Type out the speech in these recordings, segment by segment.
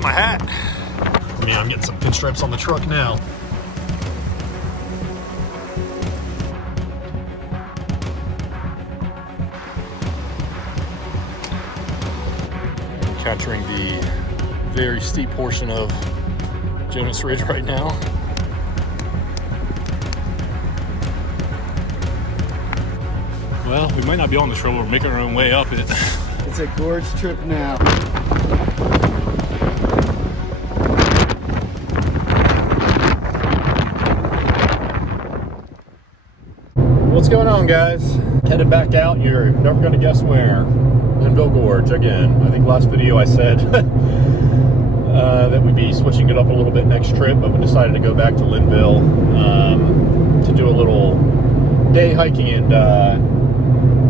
There's my hat. I mean, I'm getting some pinstripes on the truck now. I'm capturing the very steep portion of Jonas Ridge right now. Well, we might not be on the trail, we're making our own way up it. It's a gorge trip now. What's going on, guys? Headed back out. You're never going to guess where. Linville Gorge again. I think last video I said that we'd be switching it up a little bit next trip, but we decided to go back to Linville to do a little day hiking and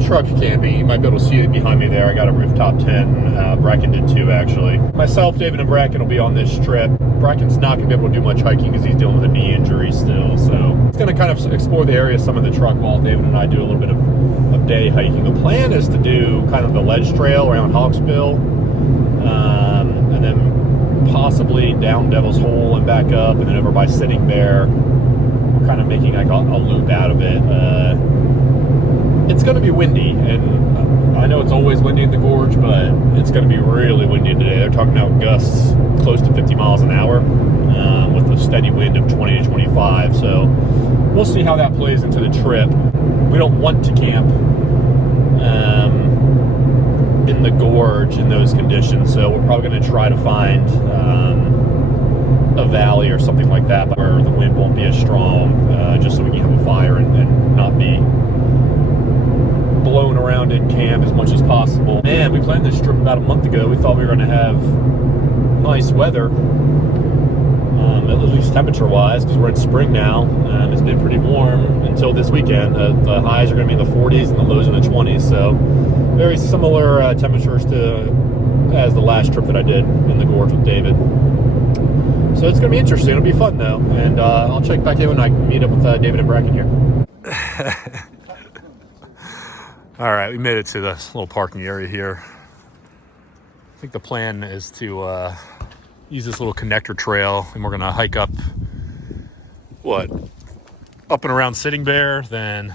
truck camping. You might be able to see it behind me there. I got a rooftop tent. Bracken did too, actually. Myself, David, and Bracken will be on this trip. Bracken's not going to be able to do much hiking because he's dealing with a knee injury still. So it's going to kind of explore the area, some of the truck, while David and I do a little bit of day hiking. The plan is to do kind of the ledge trail around Hawksbill, and then possibly down Devil's Hole and back up, and then over by Sitting Bear. We're kind of making like a loop out of it. It's going to be windy, and I know it's always windy in the gorge, but it's going to be really windy today. They're talking about gusts close to 50 miles an hour with a steady wind of 20 to 25. So we'll see how that plays into the trip. We don't want to camp in the gorge in those conditions, so we're probably going to try to find a valley or something like that where the wind won't be as strong, just so we can have a fire and not be blown around in camp as much as possible. And we planned this trip about a month ago. We thought we were going to have nice weather, at least temperature-wise, because we're in spring now, and it's been pretty warm until this weekend. The highs are going to be in the 40s and the lows in the 20s, so very similar temperatures to as the last trip that I did in the gorge with David. So it's going to be interesting. It'll be fun, though, and I'll check back in when I meet up with David and Bracken here. All right, we made it to this little parking area here. I think the plan is to use this little connector trail, and we're gonna hike up, up and around Sitting Bear, then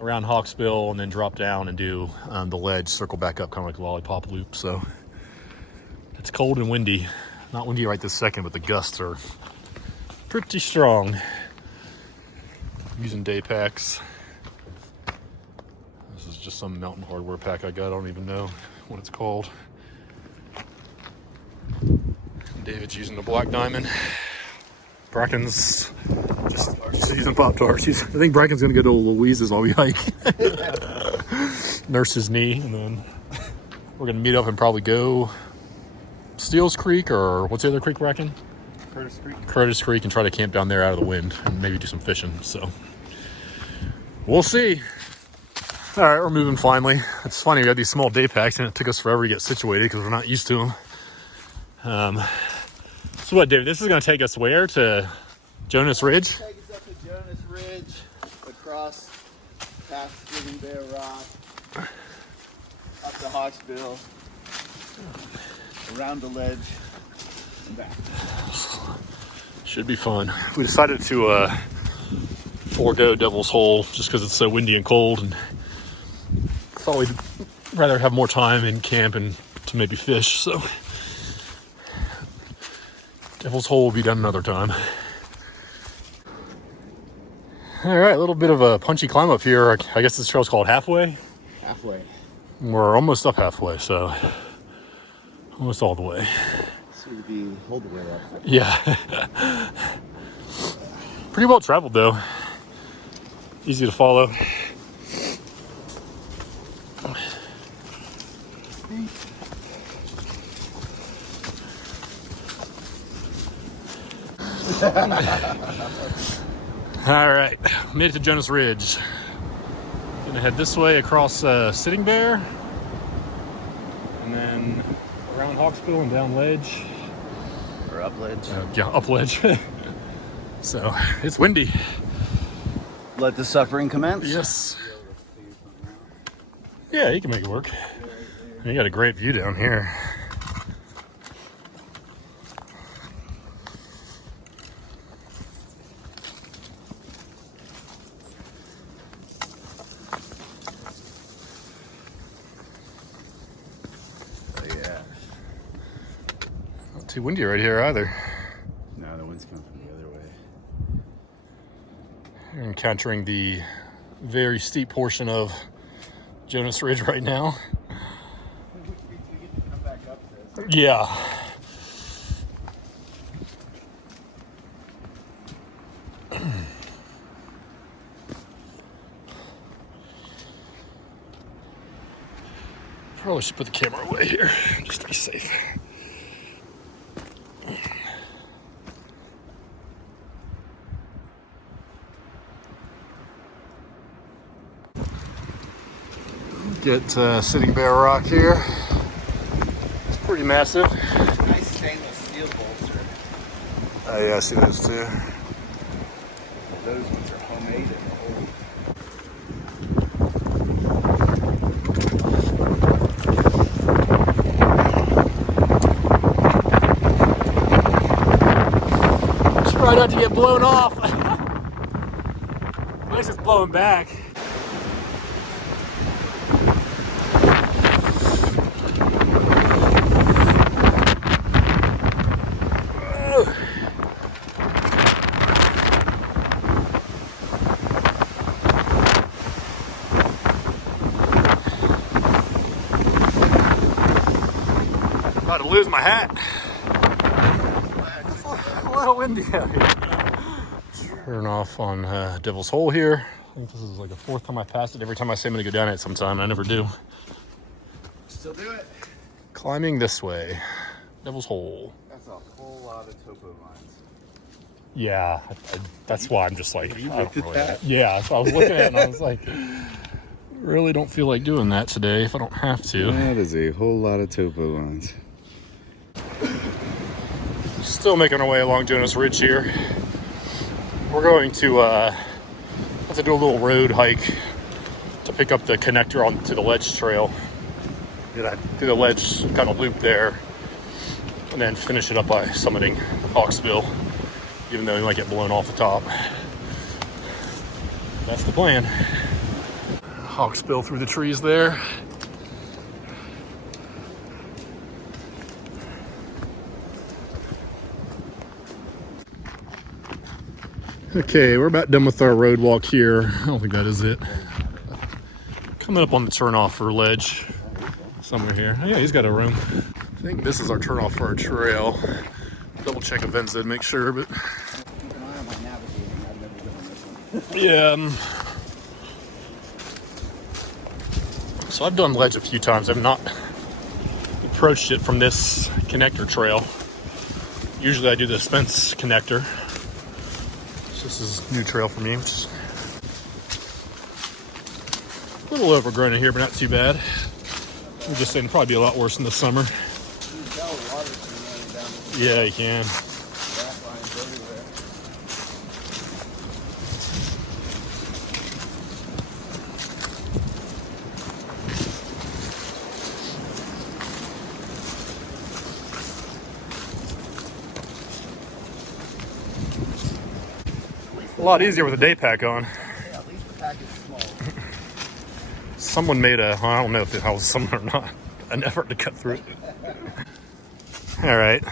around Hawksbill, and then drop down and do the ledge, circle back up, kind of like a lollipop loop. So it's cold and windy. Not windy right this second, but the gusts are pretty strong. I'm using day packs. This is just some mountain hardware pack I got. I don't even know what it's called. David's using the Black Diamond. Bracken's just using Pop-Tarts. I think Bracken's going to go to Louise's while we hike. Nurse his knee, and then we're going to meet up and probably go Steele's Creek, or what's the other creek, Bracken? Curtis Creek. Curtis Creek, and try to camp down there out of the wind and maybe do some fishing. So we'll see. All right, we're moving finally. It's funny, we had these small day packs and it took us forever to get situated because we're not used to them. So what, David, this is going to take us where? To Jonas Ridge? Take us up to Jonas Ridge, across past Sitting Bear Rock, up to Hawksbill, around the ledge, and back. Should be fun. We decided to forego Devil's Hole just because it's so windy and cold, and thought we'd rather have more time in camp and to maybe fish. So Devil's Hole will be done another time. All right, a little bit of a punchy climb up here. I guess this trail's called Halfway. Halfway. We're almost up halfway, so almost all the way. So to be hold the way up. Yeah. Pretty well traveled though. Easy to follow. All right, made it to Jonas Ridge. Gonna head this way across Sitting Bear, and then around Hawksbill and down ledge. Or up ledge. Yeah, up ledge. So it's windy. Let the suffering commence. Yes. Yeah, you can make it work. You got a great view down here. too windy right here either. No, the wind's coming from the other way. You're encountering the very steep portion of Jonas Ridge right now. We get to come back up this. Yeah. Probably should put the camera away here, just to be safe. Get Sitting Bear Rock here. It's pretty massive. Nice stainless steel bolts. Oh yeah, I see those too. Those ones are homemade and old. Try not to get blown off. At least it's blowing back. About to lose my hat. A little windy out here. Turn off on Devil's Hole here. I think this is like the fourth time I passed it. Every time I say I'm gonna go down it sometime, I never do. Still do it. Climbing this way. Devil's Hole. That's a whole lot of topo lines. Yeah, that's why I'm just like, Have you I looked don't at really. that? Yeah, so I was looking at it and I was like, really don't feel like doing that today if I don't have to. That is a whole lot of topo lines. Still making our way along Jonas Ridge here. We're going to have to do a little road hike to pick up the connector onto the ledge trail. Do the ledge kind of loop there, and then finish it up by summiting Hawksbill, even though we might get blown off the top. That's the plan. Hawksbill through the trees there. Okay, we're about done with our road walk here. I don't think that is it. Coming up on the turnoff for ledge somewhere here. Oh, yeah, he's got a room. I think this is our turnoff for our trail. Double check events to make sure, but Keep an eye on my navigating. I've never done this one. yeah. So I've done ledge a few times. I've not approached it from this connector trail. Usually I do the Spence connector. So this is a new trail for me, which is a little overgrown in here, but not too bad. I'm just saying probably be a lot worse in the summer. You can tell the water's been running down the Yeah, you can. back lines everywhere. A lot easier with a day pack on. Yeah, at least the pack is small. Someone made a, I don't know if it was someone or not, an effort to cut through it. All right,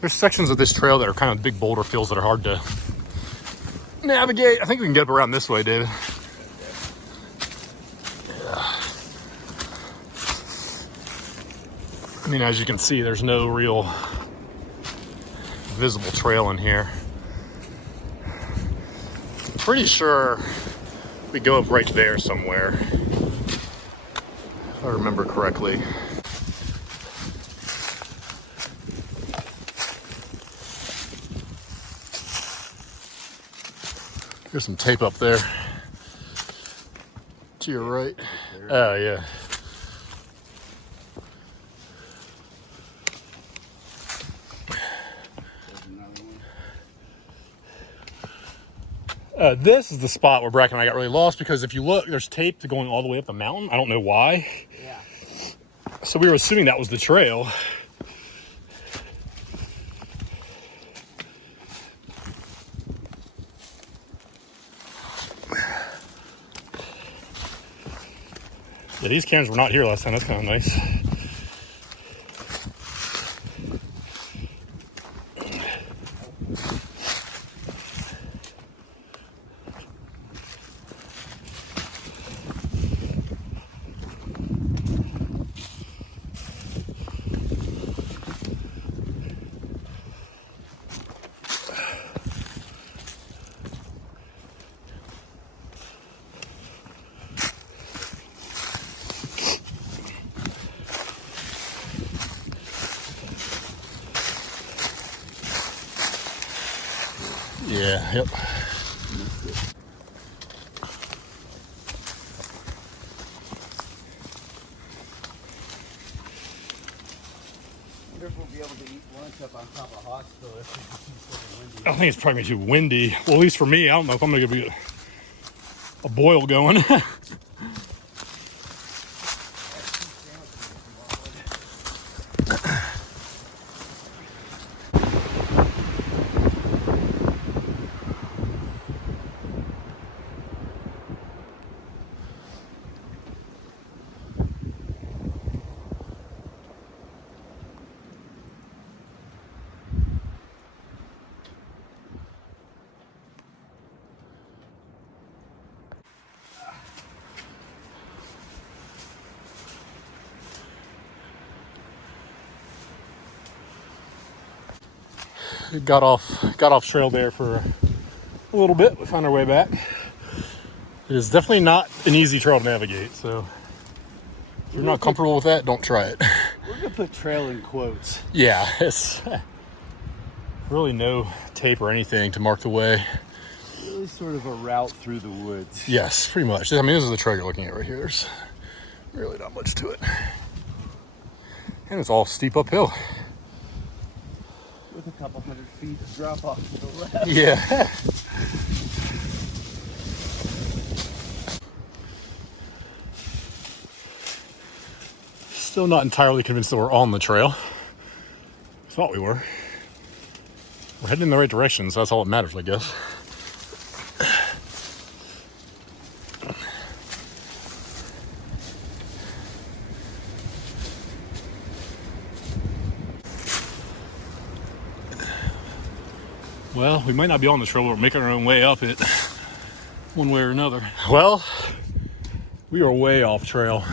there's sections of this trail that are kind of big boulder fields that are hard to navigate. I think we can get up around this way, David. Yeah. I mean, as you can see, there's no real visible trail in here. Pretty sure we go up right there somewhere, if I remember correctly. There's some tape up there to your right. Oh yeah. This is the spot where Bracken and I got really lost, because if you look, there's tape going all the way up the mountain. I don't know why. Yeah. So we were assuming that was the trail. Yeah, these cameras were not here last time. That's kind of nice. Yeah, yep. I wonder if we'll be able to eat lunch up on top of Hawksbill if it's too windy. I think it's probably too windy. Well, at least for me, I don't know if I'm gonna get a boil going. got off trail there for a little bit. We found our way back. It is definitely not an easy trail to navigate, so if you're not comfortable with that, don't try it. We're gonna put trail in quotes. Yeah, it's really no tape or anything to mark the way. Really sort of a route through the woods. Yes, pretty much. I mean, this is the trail you're looking at right here. There's really not much to it. And it's all steep uphill. With a couple 100 feet of drop off to the left. Yeah. Still not entirely convinced that we're on the trail. Thought we were. We're heading in the right direction, so that's all that matters, I guess. Well, we might not be on the trail, but we're making our own way up it one way or another. Well, we are way off trail.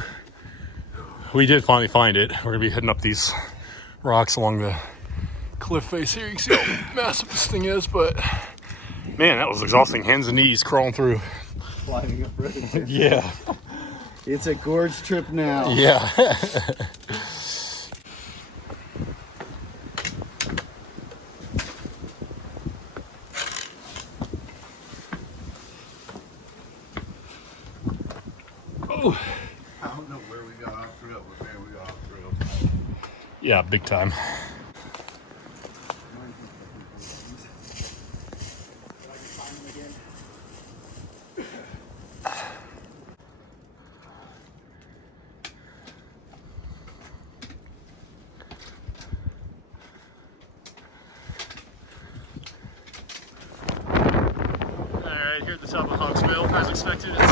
We did finally find it. We're gonna be heading up these rocks along the cliff face here. You can see how massive this thing is, but man, that was exhausting. Hands and knees crawling through. Climbing up roads. Yeah. It's a gorge trip now. Yeah. Oh. I don't know where we got off trail, but man, we got off trail. Yeah, big time. Alright, here at the top of Hawksbill, as expected, it's a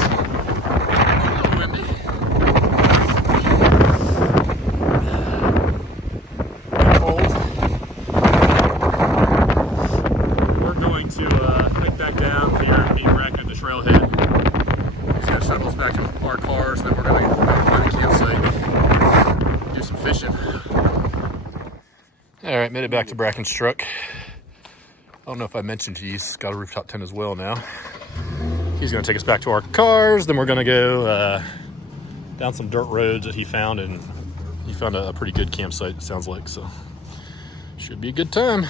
little windy. Cold. We're going to hike back down here and meet Bracken at the trailhead. He's going to shuttle us back to our cars, then we're going to find a campsite, do some fishing. Alright, made it back to Bracken's truck. I don't know if I mentioned he's got a rooftop tent as well now. He's going to take us back to our cars. Then we're going to go down some dirt roads that he found, and he found a pretty good campsite, it sounds like. So should be a good time.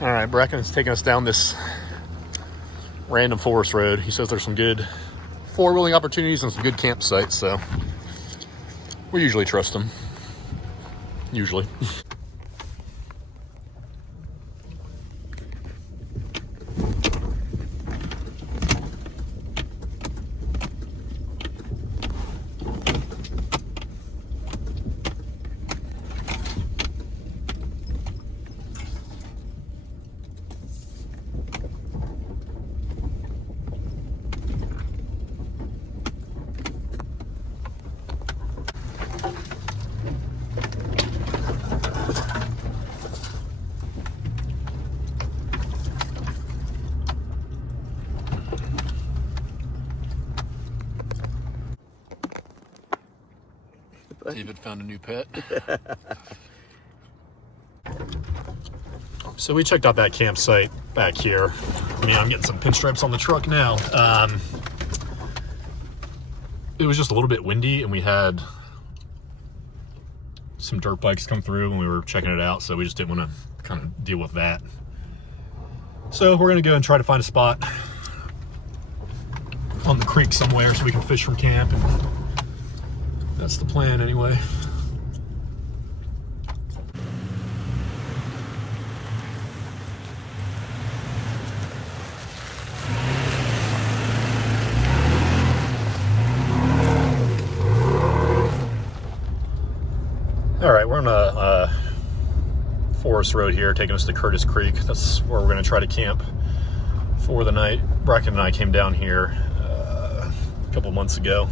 All right, Bracken's taking us down this random forest road. He says there's some good four-wheeling opportunities and some good campsites, so we usually trust him. Usually. David found a new pet. So we checked out that campsite back here. I mean, I'm getting some pinstripes on the truck now. It was just a little bit windy, and we had some dirt bikes come through when we were checking it out, so we just didn't want to kind of deal with that. So we're gonna go and try to find a spot on the creek somewhere so we can fish from camp, and that's the plan anyway. All right, we're on a forest road here taking us to Curtis Creek. That's where we're going to try to camp for the night. Bracken and I came down here a couple months ago.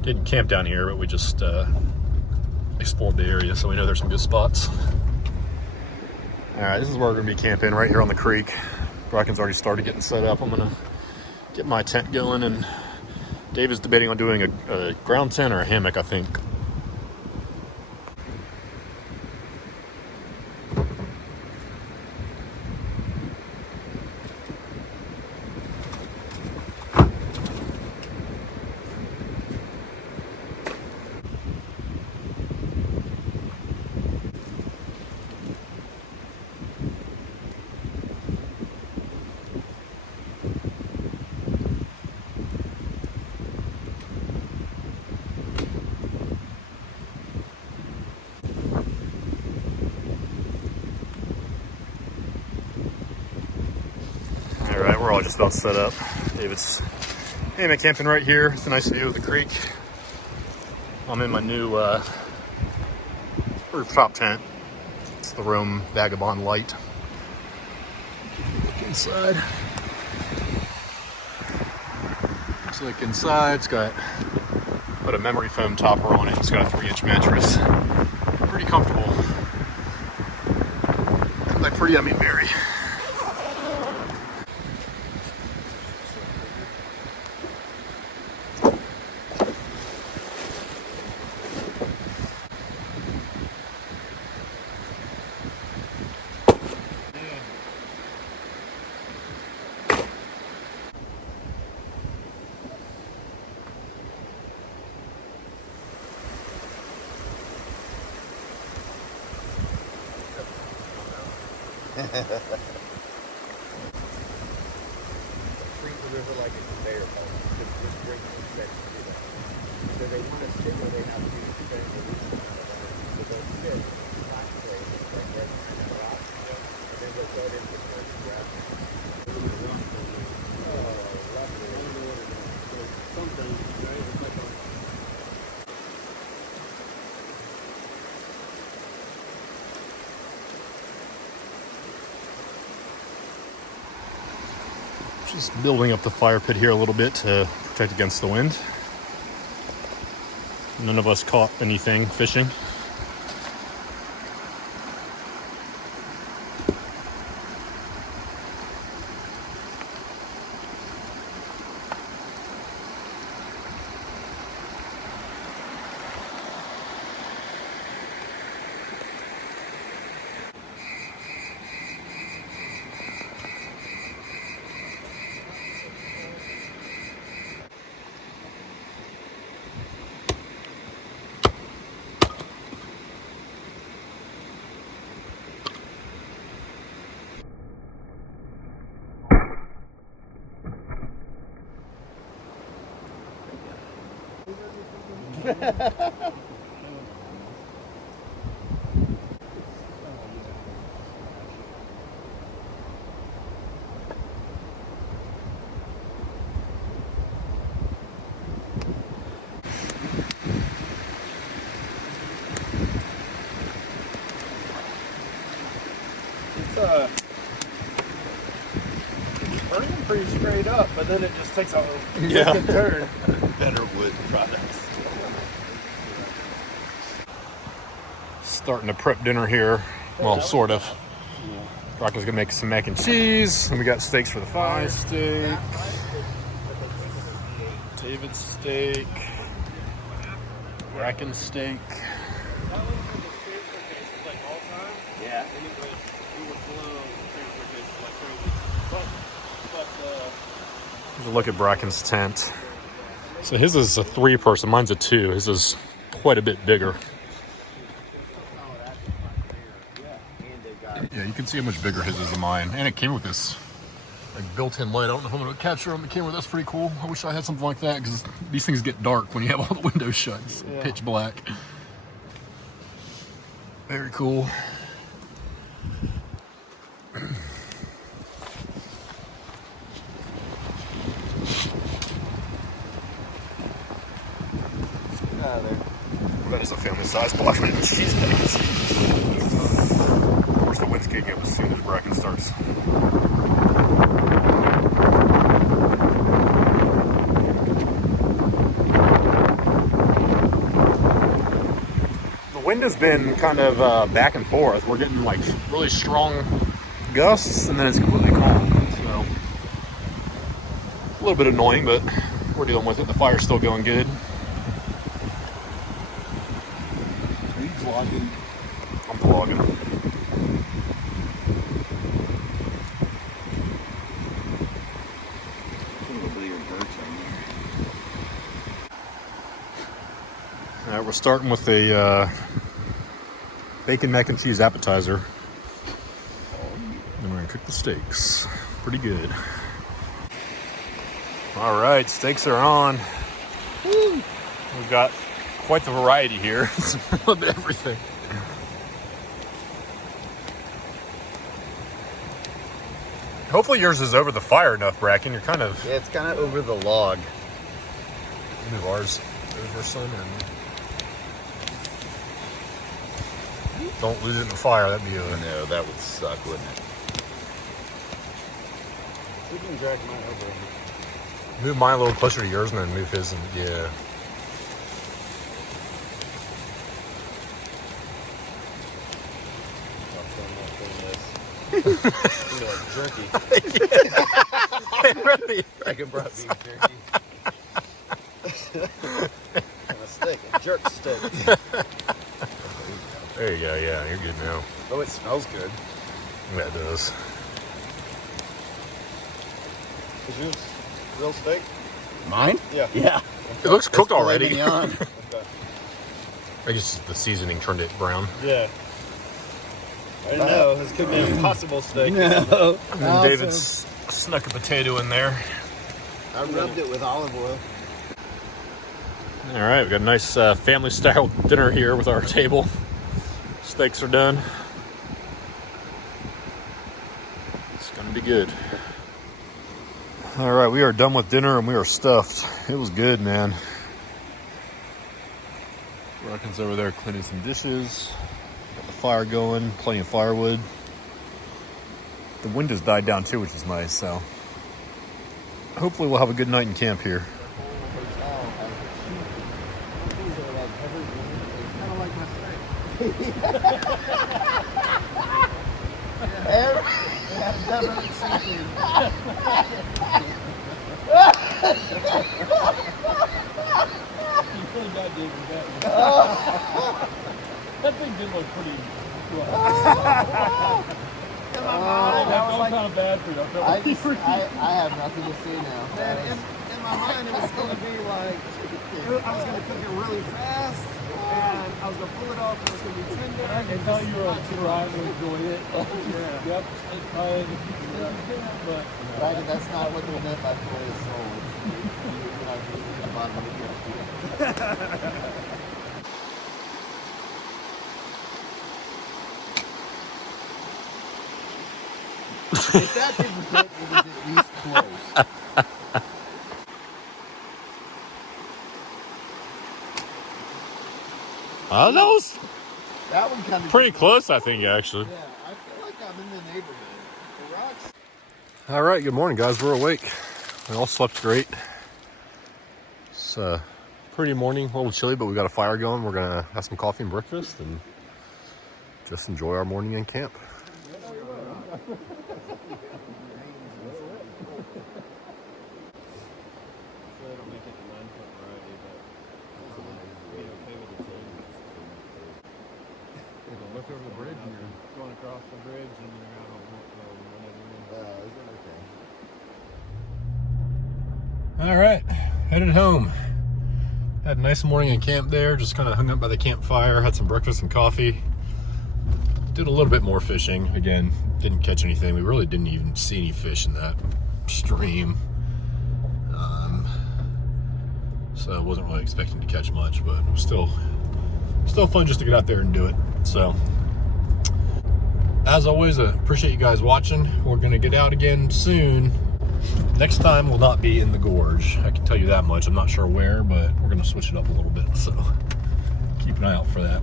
Didn't camp down here, but we just explored the area, so we know there's some good spots. All right, this is where we're going to be camping, right here on the creek. Bracken's already started getting set up. I'm going to get my tent going, and Dave is debating on doing a ground tent or a hammock, I think. All right, we're all just about set up. David's hammock camping right here. It's a nice view of the creek. I'm in my new rooftop tent. It's the Rome Vagabond Light. Look inside. Looks like inside it's got a memory foam topper on it. It's got a 3-inch mattress. Pretty comfortable. Like pretty, I mean very. Treat the river like a conveyor belt. Just drink the sex to them. So they want to sit where they have to spend the least amount of energy. So they'll sit concentrate like that and then they'll go into the first breath. Oh, lovely. Something, right? It's like a just building up the fire pit here a little bit to protect against the wind. None of us caught anything fishing. Turning pretty straight up, but then it just takes a Yeah. turn. better wood products. Starting to prep dinner here. Well, sort of. Rocco's gonna make some mac and cheese, and we got steaks for the fire steak. David's steak. Bracken steak. Yeah. Here's a look at Bracken's tent. So his is a 3-person, mine's a 2. His is quite a bit bigger. Yeah, you can see how much bigger his is than mine. And it came with this like built-in light. I don't know if I'm going to capture on the camera. That's pretty cool. I wish I had something like that because these things get dark when you have all the windows shut. It's pitch black. Very cool. Out of there. That is a family size block of cheese packets. Of course, the wind's kicking up as soon as Bracken starts. The wind has been kind of back and forth. We're getting like really strong gusts, and then it's completely calm. So a little bit annoying, but we're dealing with it. The fire's still going good. Are you vlogging? I'm vlogging. All right, we're starting with a bacon mac and cheese appetizer. And we're gonna cook the steaks. Pretty good. All right, steaks are on. Woo. We've got quite the variety here. It's a little bit of everything. Hopefully yours is over the fire enough, Bracken. You're kind of... Yeah, it's kind of over the log. Move ours over, son, and don't lose it in the fire. That'd be a... No, that would suck, wouldn't it? We can drag mine over. Move mine a little closer to yours and then move his, and yeah. Like jerky. Really? I can brought beef jerky. And a steak, a jerk steak. There you go. Yeah, you're good now. Oh, it smells good. That does. Is yours real steak? Mine? Yeah. Yeah. It looks cooked already. Filet mignon. Okay. I guess the seasoning turned it brown. Yeah. I know, this could be an impossible steak. No. And then David's snuck a potato in there. I rubbed it with olive oil. All right, we got a nice family-style dinner here with our table. Steaks are done. It's gonna be good. All right, we are done with dinner and we are stuffed. It was good, man. Bracken's over there cleaning some dishes. Got the fire going, plenty of firewood. The wind has died down too, which is nice, so hopefully we'll have a good night in camp here. That thing did look pretty rough. I That was kind of bad for you. I have nothing to say now. Man, in my mind, it was going to be like, I was going to cook it really fast, and I was going to pull it off, and it was going to be tender. I can tell you were trying to enjoy it. Yep. But Right, that's not what we meant by fillet of soul. It's not the bottom of the If that didn't hit, it was at least close. That was That one kind of pretty close, I think, actually. Yeah, I feel like I'm in the neighborhood. The rocks. All right, good morning, guys. We're awake. We all slept great. It's a pretty morning, a little chilly, but we got a fire going. We're gonna have some coffee and breakfast and just enjoy our morning in camp. Look over the bridge and you're going across the bridge and you're out on all right, headed home. Had a nice morning in camp there, just kind of hung up by the campfire, had some breakfast and coffee. Did a little bit more fishing. Again, Didn't catch anything. We really didn't even see any fish in that stream. So I wasn't really expecting to catch much, but it was still fun just to get out there and do it. So as always, I appreciate you guys watching. We're gonna get out again soon. Next time will not be in the gorge. I can tell you that much. I'm not sure where, but we're gonna switch it up a little bit. So keep an eye out for that.